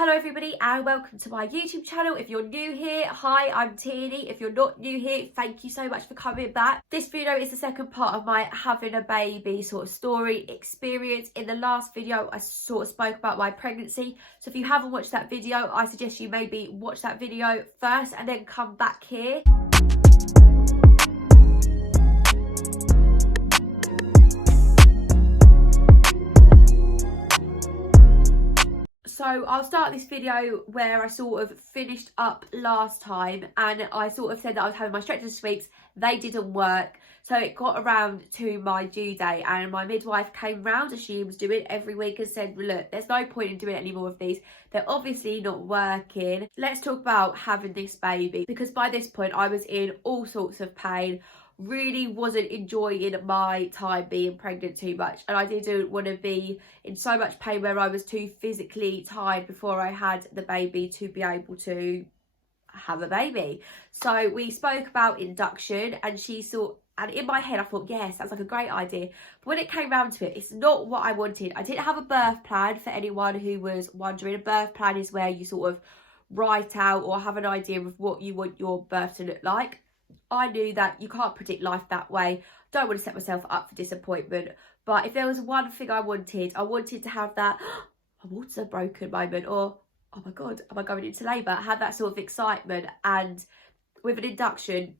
Hello everybody and welcome to my YouTube channel. If you're new here, hi, I'm Tierney. If you're not new here, thank you so much for coming back. This video is the second part of my having a baby sort of story experience. In the last video, I sort of spoke about my pregnancy. So if you haven't watched that video, I suggest you maybe watch that video first and then come back here. So I'll start this video where I sort of finished up last time and I sort of said that I was having my stretches sweeps. They didn't work. So it got around to my due date and my midwife came round as she was doing every week and said, look, there's no point in doing any more of these. They're obviously not working. Let's talk about having this baby, because by this point I was in all sorts of pain. Really wasn't enjoying my time being pregnant too much, and I didn't want to be in so much pain where I was too physically tired before I had the baby to be able to have a baby. So we spoke about induction and and in my head I thought, yes, that's like a great idea, but when it came round to it, it's not what I wanted. I didn't have a birth plan. For anyone who was wondering, a birth plan is where you sort of write out or have an idea of what you want your birth to look like. I knew that you can't predict life that way. Don't want to set myself up for disappointment. But if there was one thing I wanted to have that, my water's broken moment, or, oh my God, am I going into labour? Have that sort of excitement. And with an induction,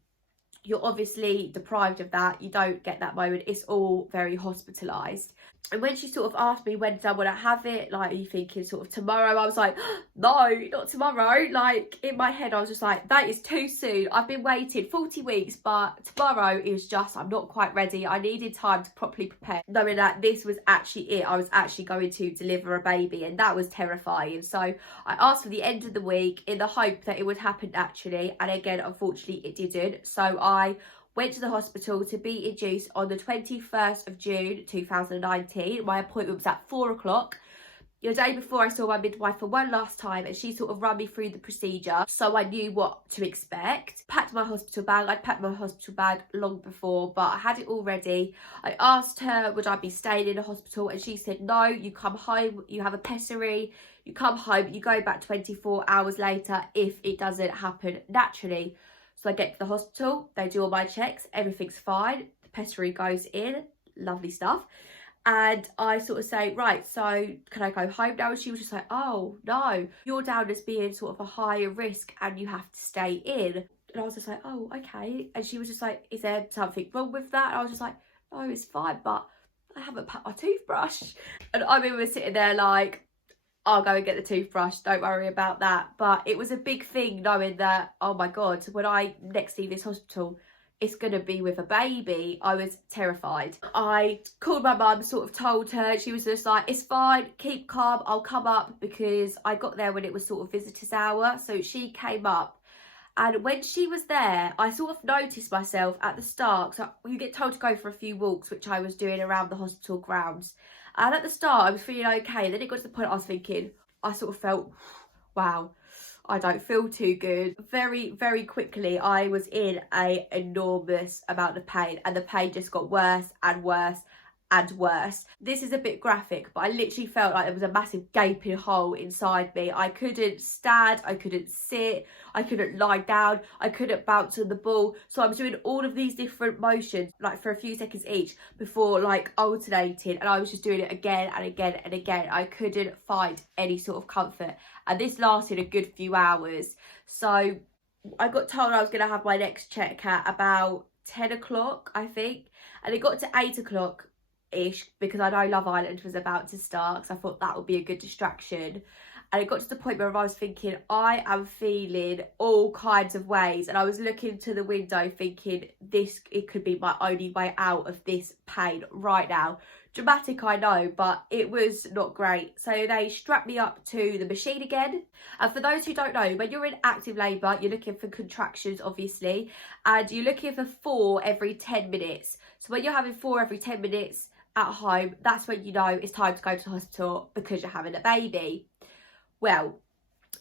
you're obviously deprived of that. You don't get that moment. It's all very hospitalised. And when she sort of asked me when did I want to have it, like, are you thinking sort of tomorrow? I was like, no, not tomorrow. Like, in my head, I was just like, that is too soon. I've been waiting 40 weeks, but tomorrow is just, I'm not quite ready. I needed time to properly prepare, knowing that this was actually it. I was actually going to deliver a baby, and that was terrifying. So I asked for the end of the week in the hope that it would happen naturally. And again, unfortunately, it didn't. So I went to the hospital to be induced on the 21st of June 2019. My appointment was at 4 o'clock. The day before, I saw my midwife for one last time and she sort of ran me through the procedure, so I knew what to expect. Packed my hospital bag. I'd packed my hospital bag long before, but I had it all ready. I asked her would I be staying in the hospital, and she said no, you come home, you have a pessary, you come home, you go back 24 hours later if it doesn't happen naturally. So I get to the hospital, they do all my checks, everything's fine, the pessary goes in, lovely stuff. And I sort of say, right, so can I go home now? And she was just like, oh, no, you're down as being sort of a higher risk and you have to stay in. And I was just like, oh, okay. And she was just like, is there something wrong with that? And I was just like, no, it's fine, but I haven't packed my toothbrush. And I remember sitting there like, I'll go and get the toothbrush, don't worry about that. But it was a big thing knowing that, oh my God, when I next leave this hospital, it's going to be with a baby. I was terrified. I called my mum, sort of told her. She was just like, it's fine, keep calm, I'll come up, because I got there when it was sort of visitors hour. So she came up, and when she was there, I sort of noticed myself at the start. So you get told to go for a few walks, which I was doing around the hospital grounds. And at the start, I was feeling okay. Then it got to the point I was thinking, I sort of felt, wow, I don't feel too good. Very, very quickly, I was in an enormous amount of pain, and the pain just got worse and worse and worse. This is a bit graphic, but I literally felt like there was a massive gaping hole inside me. I couldn't stand, I couldn't sit, I couldn't lie down, I couldn't bounce on the ball. So I was doing all of these different motions, like for a few seconds each, before like alternating, and I was just doing it again and again and again. I couldn't find any sort of comfort, and this lasted a good few hours. So I got told I was going to have my next check at about 10 o'clock, I think, and it got to 8 o'clock ish, because I know Love Island was about to start, because I thought that would be a good distraction. And it got to the point where I was thinking, I am feeling all kinds of ways, and I was looking to the window thinking, it could be my only way out of this pain right now. Dramatic, I know, but it was not great. So they strapped me up to the machine again. And for those who don't know, when you're in active labour, you're looking for contractions, obviously, and you're looking for 4 every 10 minutes. So when you're having 4 every 10 minutes at home, that's when you know it's time to go to the hospital because you're having a baby. Well,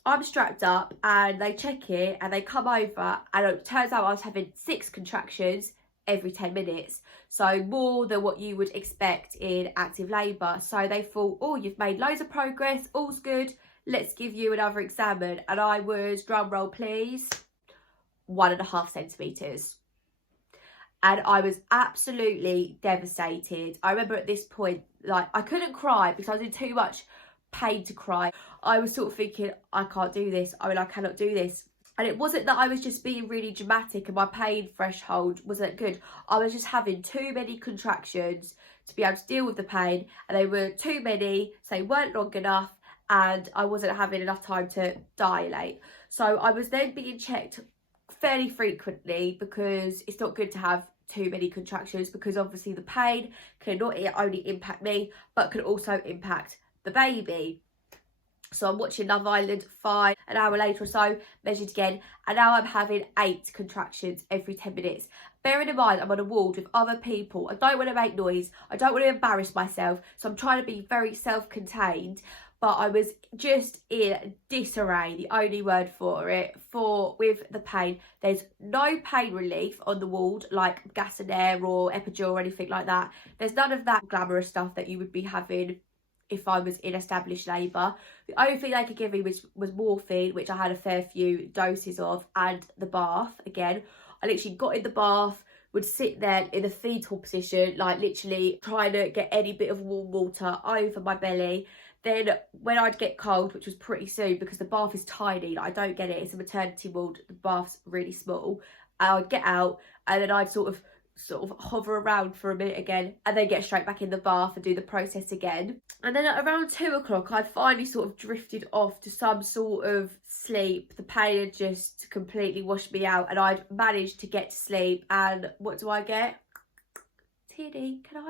I'm strapped up and they check it and they come over, and it turns out I was having 6 contractions every 10 minutes. So more than what you would expect in active labour. So they thought, oh, you've made loads of progress, all's good, let's give you another examine. And I was, drum roll please, 1.5 centimetres. And I was absolutely devastated. I remember at this point, like, I couldn't cry because I was in too much pain to cry. I was sort of thinking, I can't do this. I mean, I cannot do this. And it wasn't that I was just being really dramatic and my pain threshold wasn't good. I was just having too many contractions to be able to deal with the pain. And they were too many, so they weren't long enough. And I wasn't having enough time to dilate. So I was then being checked fairly frequently because it's not good to have too many contractions, because obviously the pain can not only impact me but can also impact the baby. So I'm watching Love Island 5, an hour later or so, measured again, and now I'm having 8 contractions every 10 minutes. Bearing in mind I'm on a ward with other people, I don't want to make noise, I don't want to embarrass myself, so I'm trying to be very self-contained. But I was just in disarray, the only word for it, with the pain. There's no pain relief on the ward, like gas and air or epidural or anything like that. There's none of that glamorous stuff that you would be having if I was in established labour. The only thing they could give me was morphine, which I had a fair few doses of, and the bath again. I literally got in the bath, would sit there in a fetal position, like literally trying to get any bit of warm water over my belly. Then when I'd get cold, which was pretty soon because the bath is tiny, like, I don't get it, it's a maternity ward, the bath's really small, and I'd get out and then I'd sort of hover around for a minute again and then get straight back in the bath and do the process again. And then at around 2 o'clock I'd finally sort of drifted off to some sort of sleep. The pain had just completely washed me out and I'd managed to get to sleep. And what do I get? Tierney, can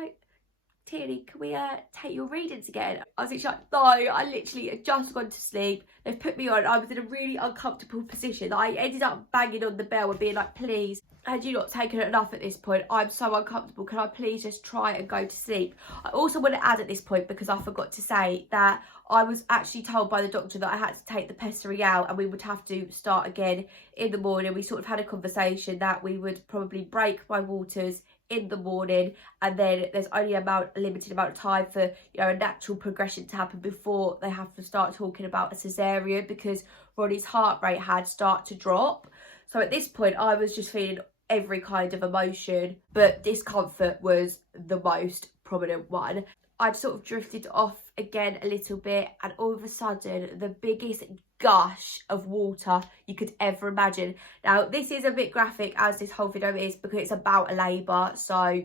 we take your readings again? I was literally like, no, I literally had just gone to sleep. They've put me on. I was in a really uncomfortable position. I ended up banging on the bell and being like, please, had you not taken enough at this point? I'm so uncomfortable. Can I please just try and go to sleep? I also want to add at this point, because I forgot to say, that I was actually told by the doctor that I had to take the pessary out and we would have to start again in the morning. We sort of had a conversation that we would probably break my waters in the morning, and then there's only a limited amount of time for, you know, a natural progression to happen before they have to start talking about a cesarean, because Ronnie's heart rate had started to drop. So at this point I was just feeling every kind of emotion, but discomfort was the most prominent one. I'd sort of drifted off again a little bit, and all of a sudden the biggest gush of water you could ever imagine. Now this is a bit graphic, as this whole video is, because it's about a labour, so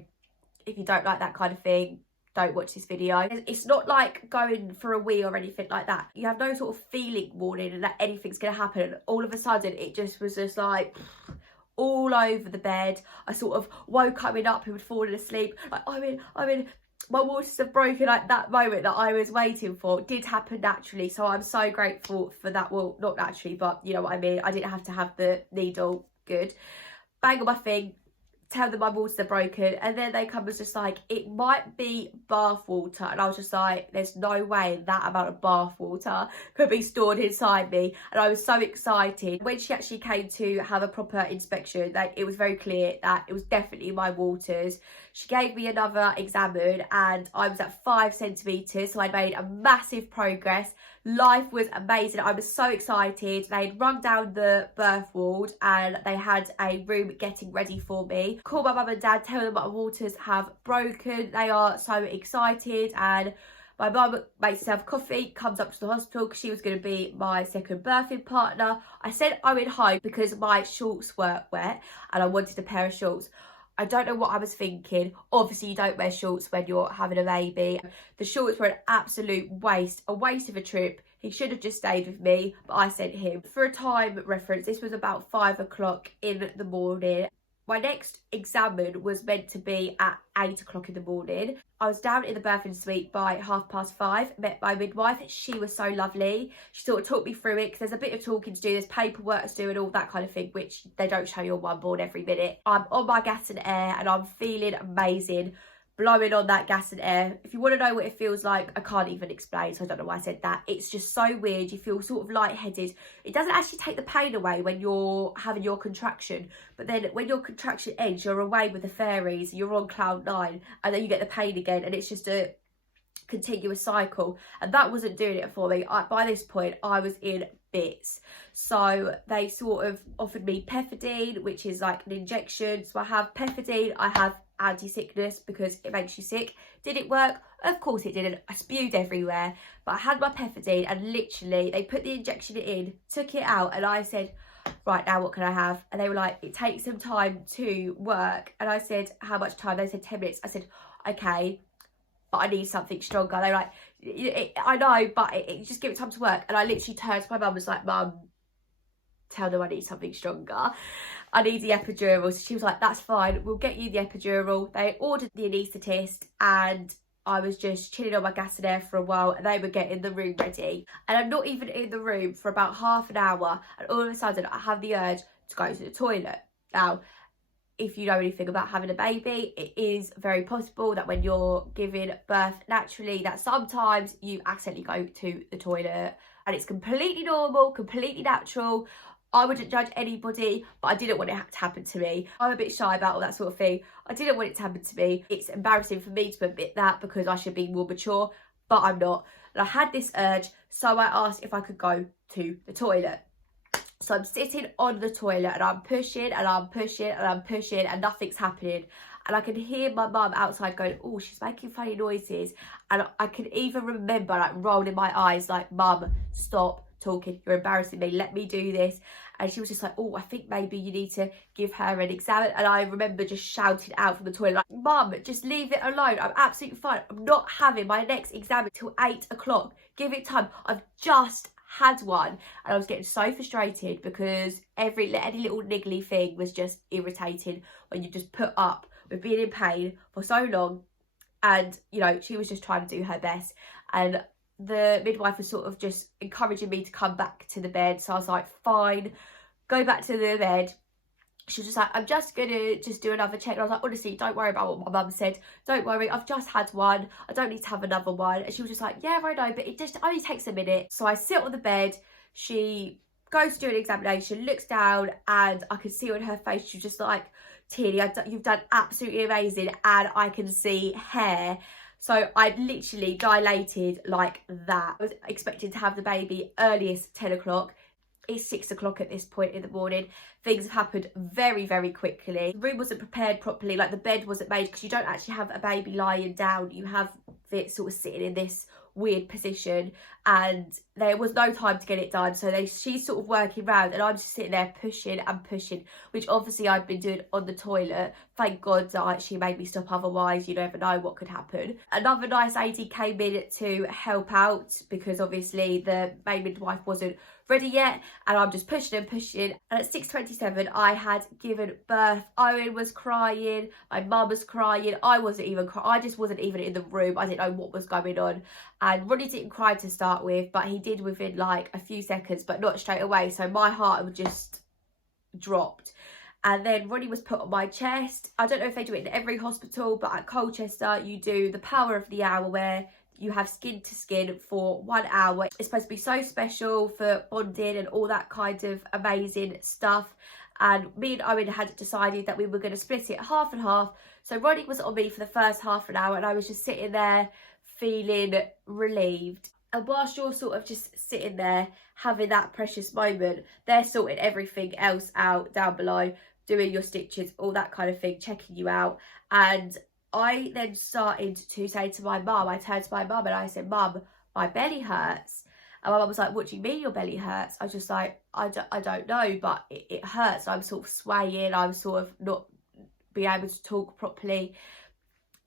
if you don't like that kind of thing, don't watch this video. It's not like going for a wee or anything like that. You have no sort of feeling warning and that anything's going to happen. All of a sudden it just was just like all over the bed. I sort of woke up and had fallen asleep, like I'm in, my waters have broken. Like, that moment that I was waiting for did happen naturally, so I'm so grateful for that. Well, not naturally, but you know what I mean. I didn't have to have the needle. Good. Bang on my thing, tell them my waters are broken, and then they come and just like, it might be bath water, and I was just like, there's no way that amount of bath water could be stored inside me. And I was so excited. When she actually came to have a proper inspection, like, it was very clear that it was definitely my waters. She gave me another examine and I was at 5 centimetres, so I made a massive progress. Life was amazing. I was so excited. They'd run down the birth ward and they had a room getting ready for me. Call my mum and dad, tell them my waters have broken. They are so excited, and my mum makes herself coffee, comes up to the hospital because she was going to be my second birthing partner. I sent Owen home because my shorts were wet and I wanted a pair of shorts. I don't know what I was thinking. Obviously, you don't wear shorts when you're having a baby. The shorts were an absolute waste, a waste of a trip. He should have just stayed with me, but I sent him. For a time reference, this was about 5 o'clock in the morning. My next examine was meant to be at 8 o'clock in the morning. I was down in the birthing suite by 5:30, met my midwife. She was so lovely. She sort of talked me through it, because there's a bit of talking to do, there's paperwork to do and all that kind of thing, which they don't show you on one board every minute. I'm on my gas and air and I'm feeling amazing, blowing on that gas and air. If you want to know what it feels like, I can't even explain, so I don't know why I said that. It's just so weird. You feel sort of lightheaded. It doesn't actually take the pain away when you're having your contraction, but then when your contraction ends, you're away with the fairies, you're on cloud 9, and then you get the pain again, and it's just a continuous cycle, and that wasn't doing it for me. By this point I was in bits, so they sort of offered me pethidine, which is like an injection. So I have pethidine, I have anti-sickness because it makes you sick. Did it work? Of course it didn't. I spewed everywhere, but I had my pethidine, and literally they put the injection in, took it out, and I said, right, now what can I have? And they were like, it takes some time to work. And I said, how much time? They said 10 minutes. I said, okay, but I need something stronger. They were like, I know, but just give it time to work. And I literally turned to my mum and was like, Mum, tell them I need something stronger. I need the epidural. So she was like, that's fine, we'll get you the epidural. They ordered the anaesthetist, and I was just chilling on my gas and air for a while, and they were getting the room ready. And I'm not even in the room for about half an hour, and all of a sudden I have the urge to go to the toilet. Now, if you know anything about having a baby, it is very possible that when you're giving birth naturally, that sometimes you accidentally go to the toilet, and it's completely normal, completely natural. I wouldn't judge anybody, but I didn't want it to happen to me. I'm a bit shy about all that sort of thing. I didn't want it to happen to me. It's embarrassing for me to admit that because I should be more mature, but I'm not. And I had this urge, so I asked if I could go to the toilet. So I'm sitting on the toilet, and I'm pushing and I'm pushing and I'm pushing, and nothing's happening. And I can hear my mum outside going, oh, she's making funny noises. And I can even remember like rolling my eyes like, Mum, stop talking, you're embarrassing me, let me do this. And she was just like, oh, I think maybe you need to give her an exam. And I remember just shouting out from the toilet like, Mum, just leave it alone, I'm absolutely fine, I'm not having my next exam until 8 o'clock, give it time, I've just had one. And I was getting so frustrated because any little niggly thing was just irritating when you just put up with being in pain for so long. And you know, she was just trying to do her best, and the midwife was sort of just encouraging me to come back to the bed. So I was like, fine, go back to the bed. She was just like, I'm just gonna do another check. And I was like, honestly, don't worry about what my mum said, don't worry, I've just had one, I don't need to have another one. And she was just like, yeah, I know, but it just only takes a minute. So I sit on the bed, she goes to do an examination, looks down, and I could see on her face, she was just like, Tilly, you've done absolutely amazing. And I can see hair. So I literally dilated like that. I was expecting to have the baby earliest 10 o'clock. It's 6 o'clock at this point in the morning. Things have happened very, very quickly. The room wasn't prepared properly, like the bed wasn't made, because you don't actually have a baby lying down. You have it sort of sitting in this weird position, and there was no time to get it done. So she's sort of working around, and I'm just sitting there pushing and pushing, which obviously I'd been doing on the toilet. Thank God that she made me stop, otherwise you never know what could happen. Another nice lady came in to help out because obviously the main midwife wasn't ready yet, and I'm just pushing and pushing. And at 6:27 I had given birth. Owen was crying, my mum was crying, I wasn't even crying, I just wasn't even in the room, I didn't know what was going on. And Ronnie didn't cry to start with, but he did within like a few seconds, but not straight away. So my heart just dropped. And then Ronnie was put on my chest. I don't know if they do it in every hospital, but at Colchester you do the power of the hour, where you have skin to skin for 1 hour. It's supposed to be so special for bonding and all that kind of amazing stuff. And me and Owen had decided that we were going to split it half and half. So Ronnie was on me for the first half an hour, and I was just sitting there feeling relieved. And whilst you're sort of just sitting there having that precious moment, they're sorting everything else out down below, doing your stitches, all that kind of thing, checking you out. And I then started to say to my mum, I turned to my mum and I said, Mum, my belly hurts. And my mum was like, what do you mean your belly hurts? I was just like, I don't know, but it hurts. I'm sort of swaying, I'm sort of not being able to talk properly.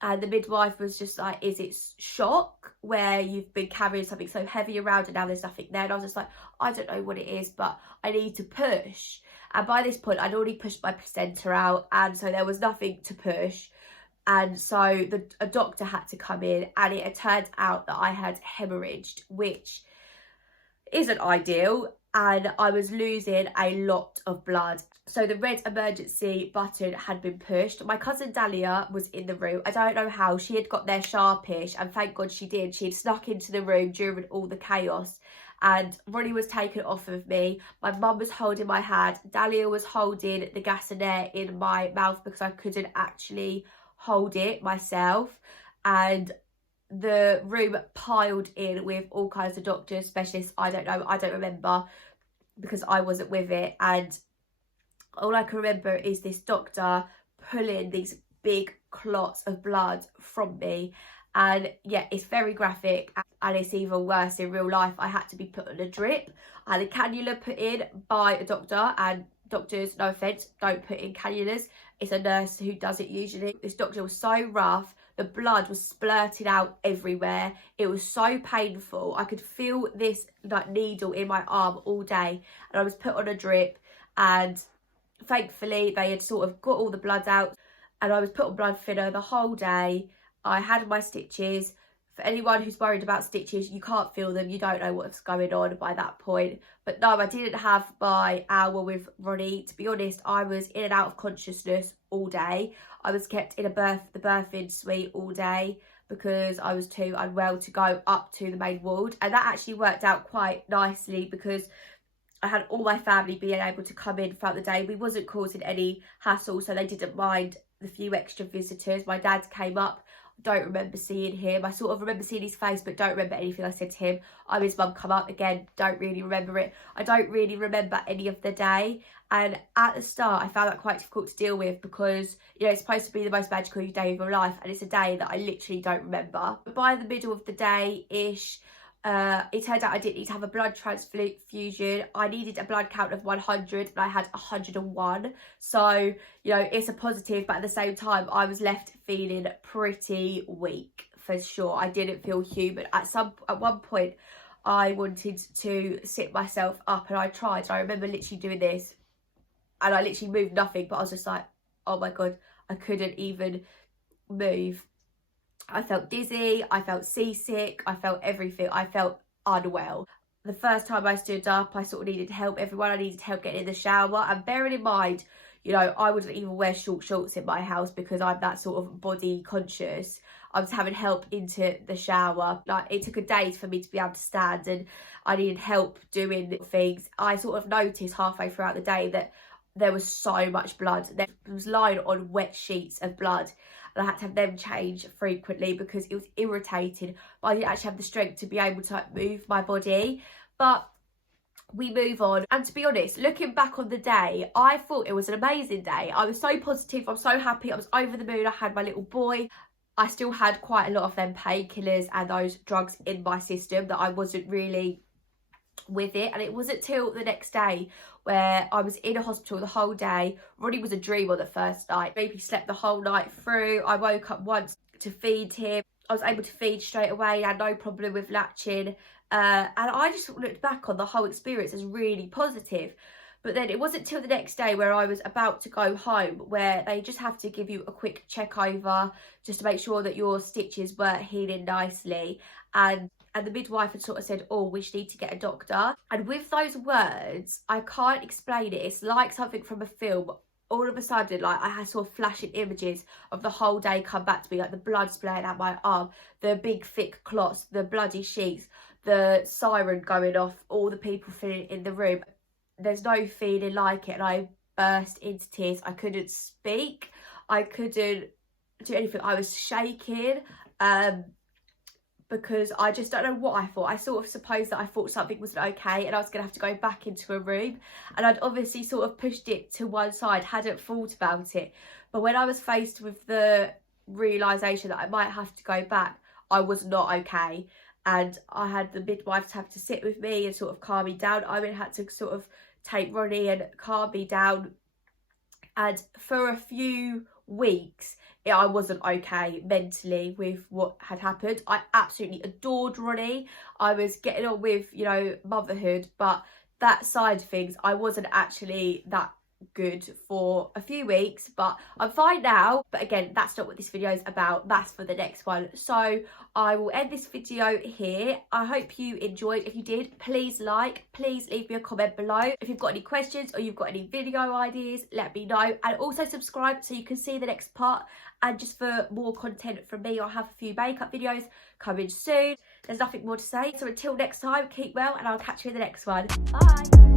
And the midwife was just like, is it shock where you've been carrying something so heavy around and now there's nothing there? And I was just like, I don't know what it is, but I need to push. And by this point, I'd already pushed my placenta out, and so there was nothing to push. And so a doctor had to come in, and it had turned out that I had hemorrhaged, which isn't ideal, and I was losing a lot of blood. So the red emergency button had been pushed. My cousin Dahlia was in the room. I don't know how. She had got there sharpish, and thank God she did. She had snuck into the room during all the chaos, and Ronnie was taken off of me. My mum was holding my hand. Dahlia was holding the gas and air in my mouth because I couldn't actually hold it myself. And the room piled in with all kinds of doctors, specialists, I don't know, I don't remember because I wasn't with it. And all I can remember is this doctor pulling these big clots of blood from me. And yeah, it's very graphic, and it's even worse in real life. I had to be put on a drip. I had a cannula put in by a doctor, and doctors, no offence, don't put in cannulas. It's a nurse who does it usually. This doctor was so rough. The blood was splurting out everywhere. It was so painful. I could feel this like needle in my arm all day, and I was put on a drip, and thankfully they had sort of got all the blood out, and I was put on blood thinner the whole day. I had my stitches. For anyone who's worried about stitches, you can't feel them, you don't know what's going on by that point. But no, I didn't have my hour with Ronnie. To be honest, I was in and out of consciousness all day. I was kept in the birthing suite all day because I was too unwell to go up to the main ward. And that actually worked out quite nicely because I had all my family being able to come in throughout the day. We wasn't causing any hassle, so they didn't mind the few extra visitors. My dad came up. Don't remember seeing him. I sort of remember seeing his face, but don't remember anything I said to him. His mum come up again, don't really remember it. I don't really remember any of the day. And at the start, I found that quite difficult to deal with because, you know, it's supposed to be the most magical day of your life, and it's a day that I literally don't remember. But by the middle of the day-ish, it turned out I didn't need to have a blood transfusion. I needed a blood count of 100 and I had 101. So, you know, it's a positive, but at the same time, I was left feeling pretty weak for sure. I didn't feel human. At one point, I wanted to sit myself up, and I tried. I remember literally doing this, and I literally moved nothing, but I was just like, oh my God, I couldn't even move. I felt dizzy, I felt seasick, I felt everything. I felt unwell. The first time I stood up, I sort of needed help. Everyone, I needed help getting in the shower. And bearing in mind, you know, I wouldn't even wear short shorts in my house because I'm that sort of body conscious. I was having help into the shower. Like, it took a day for me to be able to stand, and I needed help doing things. I sort of noticed halfway throughout the day that there was so much blood. There was lying on wet sheets of blood, and I had to have them changed frequently because it was irritating. But I didn't actually have the strength to be able to move my body. But we move on. And to be honest, looking back on the day, I thought it was an amazing day. I was so positive. I'm so happy. I was over the moon. I had my little boy. I still had quite a lot of them painkillers and those drugs in my system that I wasn't really with it. And it wasn't till the next day where I was in a hospital the whole day. Ronnie was a dream on the first night. Maybe slept the whole night through. I woke up once to feed him. I was able to feed straight away. I had no problem with latching. And I just looked back on the whole experience as really positive. But then it wasn't till the next day where I was about to go home where they just have to give you a quick check over just to make sure that your stitches were healing nicely. And the midwife had sort of said, oh, we need to get a doctor. And with those words, I can't explain it. It's like something from a film. All of a sudden, like, I saw flashing images of the whole day come back to me, like the blood splaying out my arm, the big thick clots, the bloody sheets, the siren going off, all the people filling in the room. There's no feeling like it, and I burst into tears. I couldn't speak. I couldn't do anything. I was shaking because I just don't know what I thought. I sort of supposed that I thought something wasn't okay and I was going to have to go back into a room. And I'd obviously sort of pushed it to one side, hadn't thought about it. But when I was faced with the realisation that I might have to go back, I was not okay. And I had the midwife to have to sit with me and sort of calm me down. I mean, had to sort of take Ronnie and calm me down. And for a few weeks, I wasn't okay mentally with what had happened. I absolutely adored Ronnie. I was getting on with, you know, motherhood. But that side of things, I wasn't actually that good for a few weeks, but I'm fine now. But again, that's not what this video is about. That's for the next one. So I will end this video here. I hope you enjoyed. If you did, please like, please leave me a comment below. If you've got any questions or you've got any video ideas, let me know. And also subscribe so you can see the next part. And just for more content from me, I'll have a few makeup videos coming soon. There's nothing more to say. So until next time, keep well, and I'll catch you in the next one. Bye.